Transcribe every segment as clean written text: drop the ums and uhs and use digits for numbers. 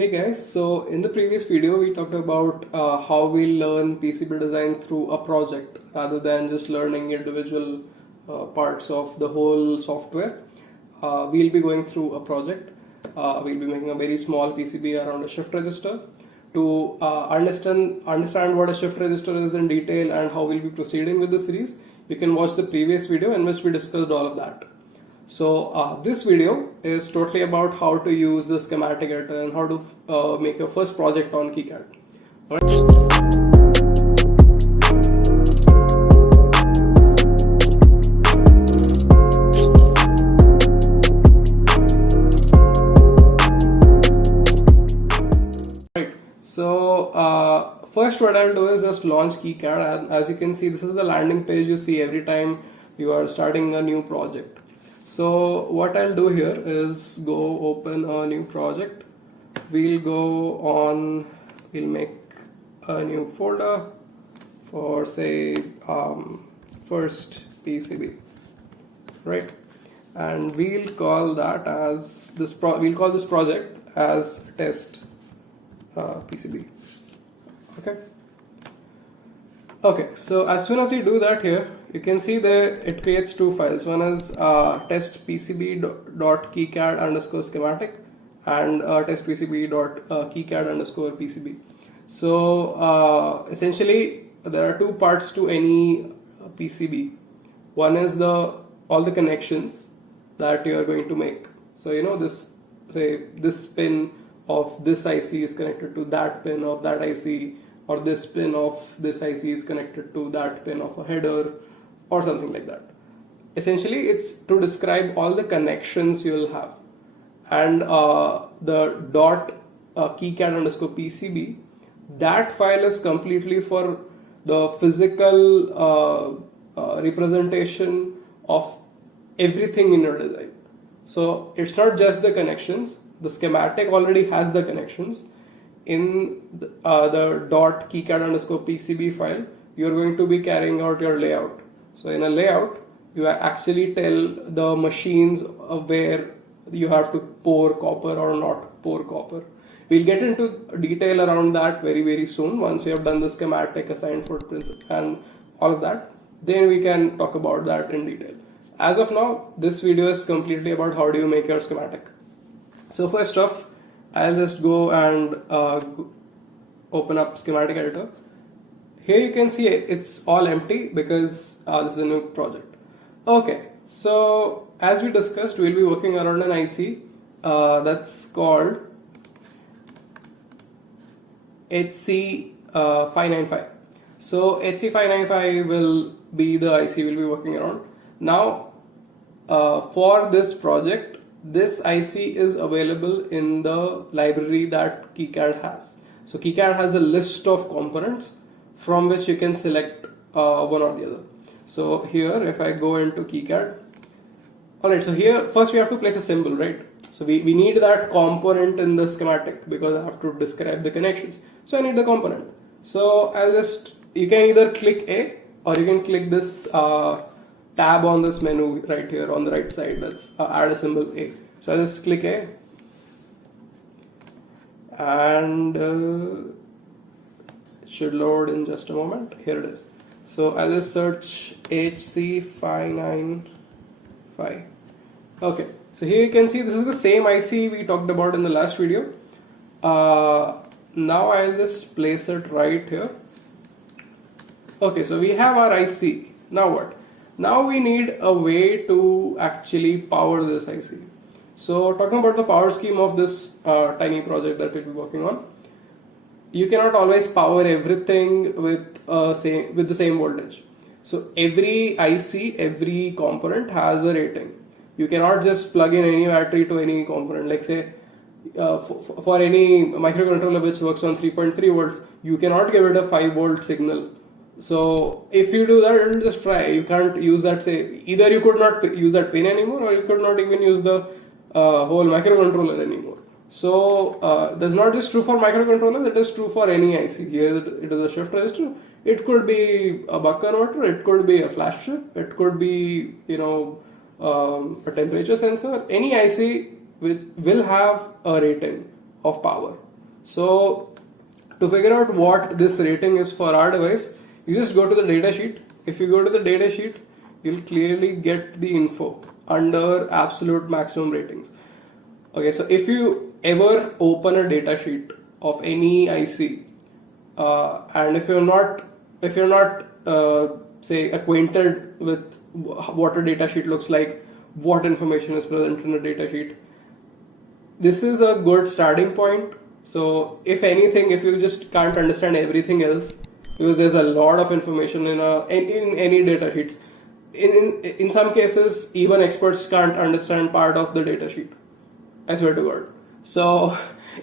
Hey guys, so in the previous video we talked about how we learn PCB design through a project rather than just learning individual parts of the whole software. We'll be going through a project. We'll be making a very small PCB around a shift register. To understand what a shift register is in detail and how we'll be proceeding with the series, you can watch the previous video in which we discussed all of that. So this video is totally about how to use the schematic editor and how to make your first project on Kicad. Right. So first what I'll do is just launch Kicad, and as you can see, this is the landing page you see every time you are starting a new project. So what I'll do here is go open a new project. We'll make a new folder for say first PCB, right? And we'll call that as we'll call this project as test PCB. Okay, so as soon as you do that here, you can see that it creates two files. One is test pcb.kicad_schematic and test pcb.kicad_pcb. So essentially there are two parts to any PCB. One is all the connections that you are going to make. So you know this pin of this IC is connected to that pin of that IC, or this pin of this IC is connected to that pin of a header, or something like that. Essentially, it's to describe all the connections you'll have. And the .kicad_pcb, that file is completely for the physical representation of everything in your design. So it's not just the connections. The schematic already has the connections. In the .kicad_pcb file, you're going to be carrying out your layout. So in a layout, you actually tell the machines where you have to pour copper or not pour copper. We'll get into detail around that very soon once we have done the schematic, assigned footprints and all of that. Then we can talk about that in detail. As of now, this video is completely about how do you make your schematic. So first off, I'll just go and open up schematic editor. Here you can see it's all empty because this is a new project. Okay, so as we discussed, we'll be working around an IC that's called HC595. So HC595 will be the IC we'll be working around. Now for this project, this IC is available in the library that Kicad has. So Kicad has a list of components from which you can select one or the other. So here, if I go into Kicad, alright, so here first we have to place a symbol, right? So we need that component in the schematic because I have to describe the connections. So I need the component. So you can either click A or you can click this tab on this menu right here on the right side, that's add a symbol A. So I just click A and it should load in just a moment. Here it is. So I just search HC595. Okay, so here you can see this is the same IC we talked about in the last video. Now I'll just place it right here. Okay, so we have our IC. Now what? Now we need a way to actually power this IC. So talking about the power scheme of this tiny project that we'll be working on, you cannot always power everything with the same voltage. So every IC, every component has a rating. You cannot just plug in any battery to any component. Like say for any microcontroller which works on 3.3 volts, you cannot give it a 5 volt signal. So if you do that, it will just fry. You can't use that, say, either you could not use that pin anymore, or you could not even use the whole microcontroller anymore. So that's not just true for microcontrollers, it is true for any IC. Here it is a shift register. It could be a buck converter, it could be a flash chip, it could be a temperature sensor. Any IC which will have a rating of power. So to figure out what this rating is for our device, you just go to the data sheet. If you go to the data sheet, you'll clearly get the info under absolute maximum ratings. Okay, so if you ever open a data sheet of any IC, and if you're not say acquainted with what a data sheet looks like, what information is present in a data sheet, this is a good starting point. So if anything, if you just can't understand everything else, because there's a lot of information in any data sheets, in some cases even experts can't understand part of the data sheet, I swear to God. So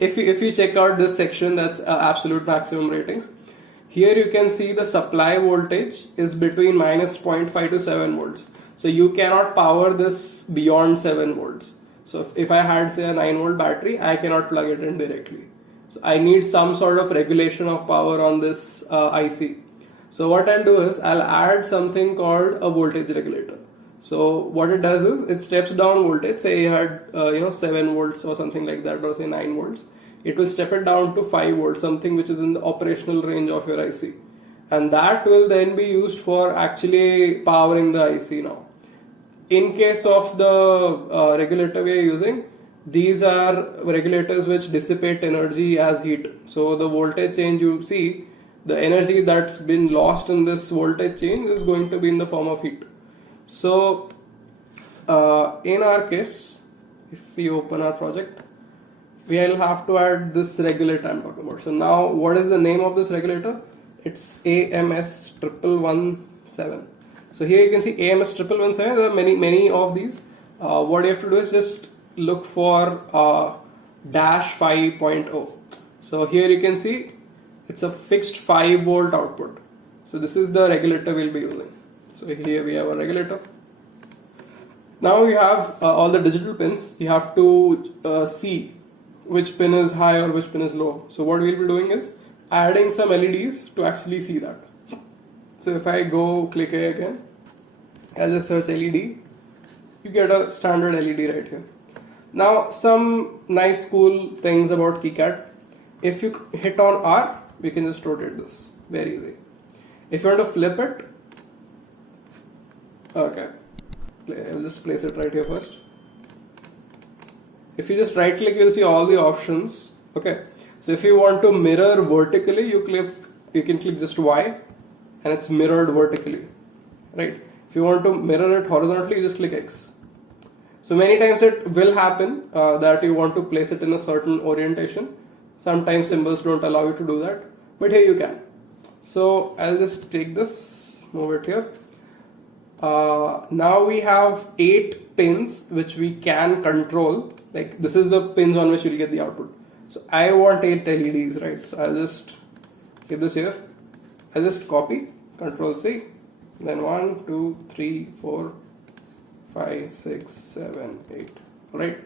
if you check out this section, that's absolute maximum ratings, here you can see the supply voltage is between minus 0.5 to 7 volts. So you cannot power this beyond 7 volts. So if I had say a 9 volt battery, I cannot plug it in directly. So I need some sort of regulation of power on this IC. So what I'll do is I'll add something called a voltage regulator. So what it does is it steps down voltage. Say you had 7 volts or something like that, or say 9 volts. It will step it down to 5 volts, something which is in the operational range of your IC, and that will then be used for actually powering the IC now. In case of the regulator we are using, these are regulators which dissipate energy as heat. So the voltage change you see, the energy that's been lost in this voltage change is going to be in the form of heat. So in our case, if we open our project, we'll have to add this regulator I'm talking about. So now what is the name of this regulator? It's AMS 1117. So here you can see AMS 1117. There are many of these. What you have to do is just look for dash 5.0. So here you can see it's a fixed 5 volt output. So this is the regulator we'll be using. So here we have a regulator. Now you have all the digital pins. You have to see which pin is high or which pin is low. So what we'll be doing is adding some LEDs to actually see that. So if I go click A again, I'll just search LED. You get a standard LED right here. Now some nice cool things about Kicad. If you hit on R, we can just rotate this very easy. If you want to flip it, okay, I'll just place it right here first. If you just right click, you'll see all the options. Okay, so if you want to mirror vertically, you can click just Y, and it's mirrored vertically, right? If you want to mirror it horizontally, you just click X. So many times it will happen that you want to place it in a certain orientation. Sometimes symbols don't allow you to do that, but here you can. So I'll just take this, move it here. Now we have 8 pins which we can control. Like this is the pins on which you'll get the output. So I want 8 LEDs, right? So I'll just keep this here. I'll just copy, Control C, then 1, 2, 3, 4, 5, 6, 7, 8. Right?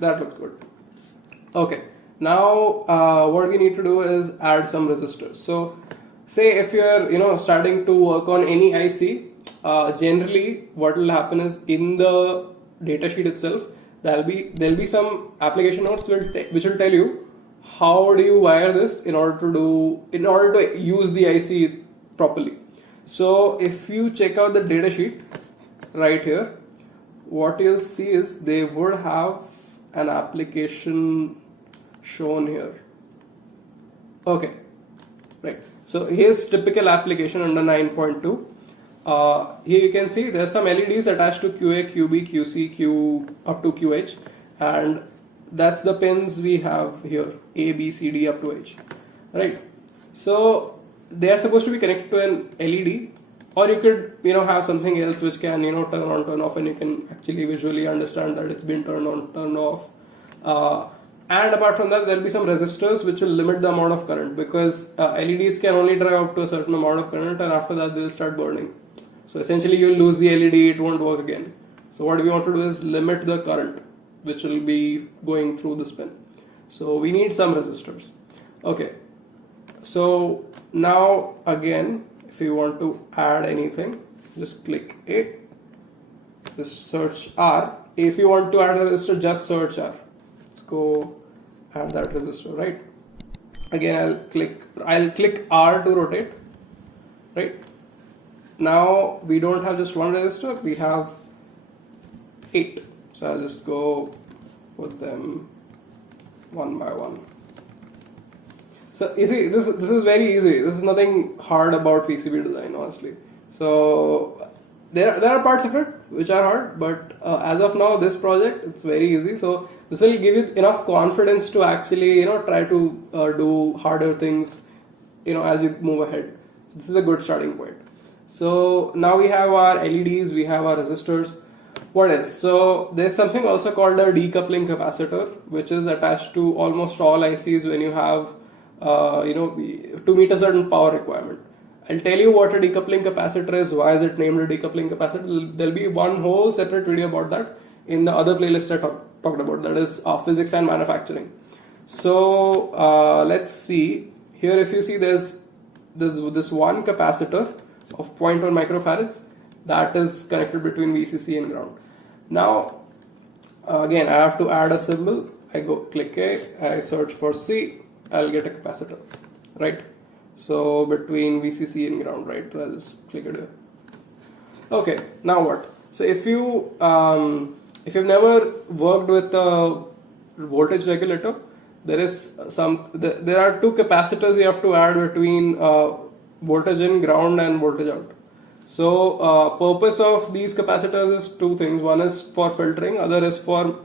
That looks good. Okay. Now what we need to do is add some resistors. So say if you're starting to work on any IC, generally what will happen is in the datasheet itself there'll be some application notes which will tell you how do you wire this in order to use the IC properly. So if you check out the datasheet right here, what you'll see is they would have an application shown here. Okay, right. So here's typical application under 9.2. Here you can see there's some LEDs attached to QA, QB, QC, Q up to QH, and that's the pins we have here, A, B, C, D up to H, right? So they are supposed to be connected to an LED, or you could have something else which can turn on, turn off, and you can actually visually understand that it's been turned on, turned off. And apart from that, there'll be some resistors which will limit the amount of current, because LEDs can only drive up to a certain amount of current, and after that they'll start burning. So essentially you'll lose the LED, it won't work again. So what we want to do is limit the current which will be going through this pin. So we need some resistors. Okay, so now again, if you want to add anything, just click A, just search R. If you want to add a resistor, just search R. Let's go add that resistor, right? Again, I'll click R to rotate, right? Now we don't have just one resistor, we have 8. So I'll just go put them one by one. So you see, this is very easy. This is nothing hard about PCB design, honestly. So there are parts of it which are hard, but as of now, this project, it's very easy. So this will give you enough confidence to actually, try to do harder things, as you move ahead. This is a good starting point. So now we have our LEDs, we have our resistors. What else? So there's something also called a decoupling capacitor, which is attached to almost all ICs when you have, to meet a certain power requirement. I'll tell you what a decoupling capacitor is, why is it named a decoupling capacitor. There'll be one whole separate video about that in the other playlist I talked about, that is physics and manufacturing. So let's see here. If you see, there's this one capacitor of 0.1 microfarads that is connected between VCC and ground. Now again, I have to add a symbol. I go click A, I search for C, I'll get a capacitor, right? So between VCC and ground, right? So I'll just click it here. Okay, now what? So if you've never worked with a voltage regulator, there are two capacitors you have to add between voltage in, ground, and voltage out. So purpose of these capacitors is two things. One is for filtering, other is for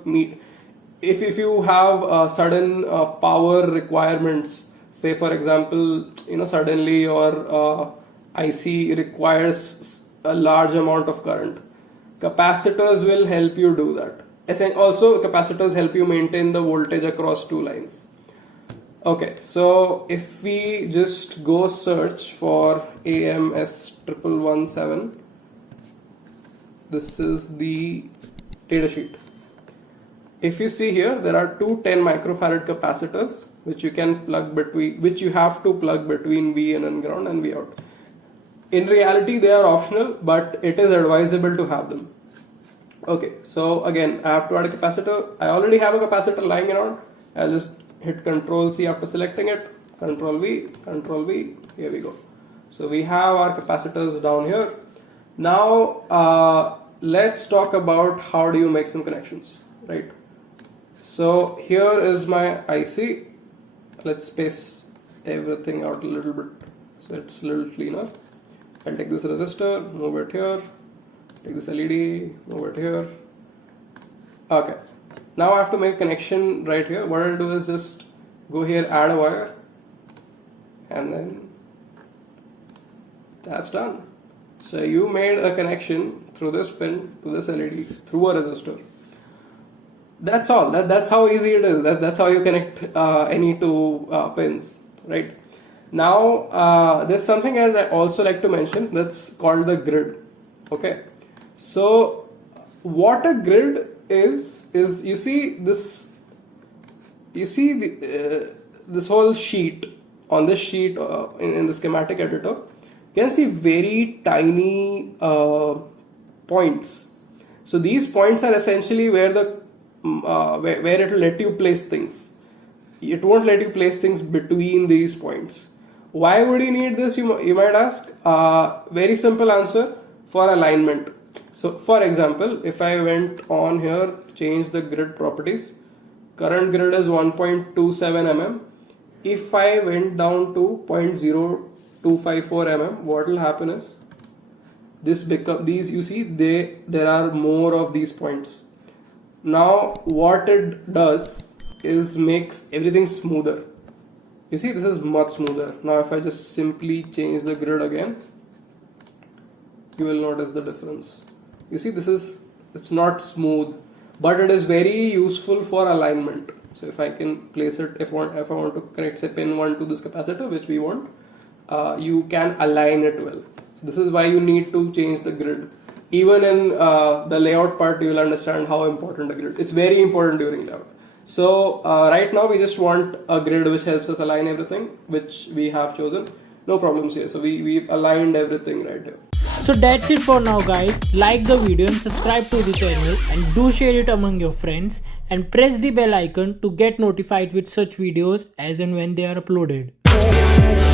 if you have sudden power requirements, say for example, suddenly your IC requires a large amount of current, capacitors will help you do that. Also, capacitors help you maintain the voltage across two lines. Okay, so if we just go search for AMS1117, this is the data sheet. If you see here, there are two 10 microfarad capacitors which you have to plug between V in and ground and V out. In reality, they are optional, but it is advisable to have them. Okay, so again, I have to add a capacitor. I already have a capacitor lying around. I'll just hit Control C after selecting it. Control V, here we go. So we have our capacitors down here. Now let's talk about how do you make some connections, right? So here is my IC. Let's space everything out a little bit so it's a little cleaner. I'll take this resistor, move it here, take this LED, move it here. Okay, now I have to make a connection right here. What I'll do is just go here, add a wire, and then that's done. So you made a connection through this pin to this LED through a resistor. That's all. That's how easy it is. That's how you connect any two pins, right? Now there's something I also like to mention that's called the grid. Okay, so what a grid is you see this. You see this whole sheet. On this sheet in the schematic editor, you can see very tiny points. So these points are essentially where where it will let you place things. It won't let you place things between these points. Why would you need this, you might ask? Very simple answer: for alignment. So for example, if I went on here, change the grid properties, current grid is 1.27 mm. If I went down to 0.0254 mm, what will happen is these you see there are more of these points. Now what it does is makes everything smoother. You see, this is much smoother. Now if I just simply change the grid again, you will notice the difference. You see, it's not smooth, but it is very useful for alignment. So if I can place it, if I want to connect say pin 1 to this capacitor, which we want, you can align it well. So this is why you need to change the grid. Even in the layout part, you will understand how important the grid. It's very important during layout. So right now we just want a grid which helps us align everything, which we have chosen. No problems here. So we've aligned everything right here. So that's it for now, guys. Like the video and subscribe to the channel, and do share it among your friends. and press the bell icon to get notified with such videos as and when they are uploaded.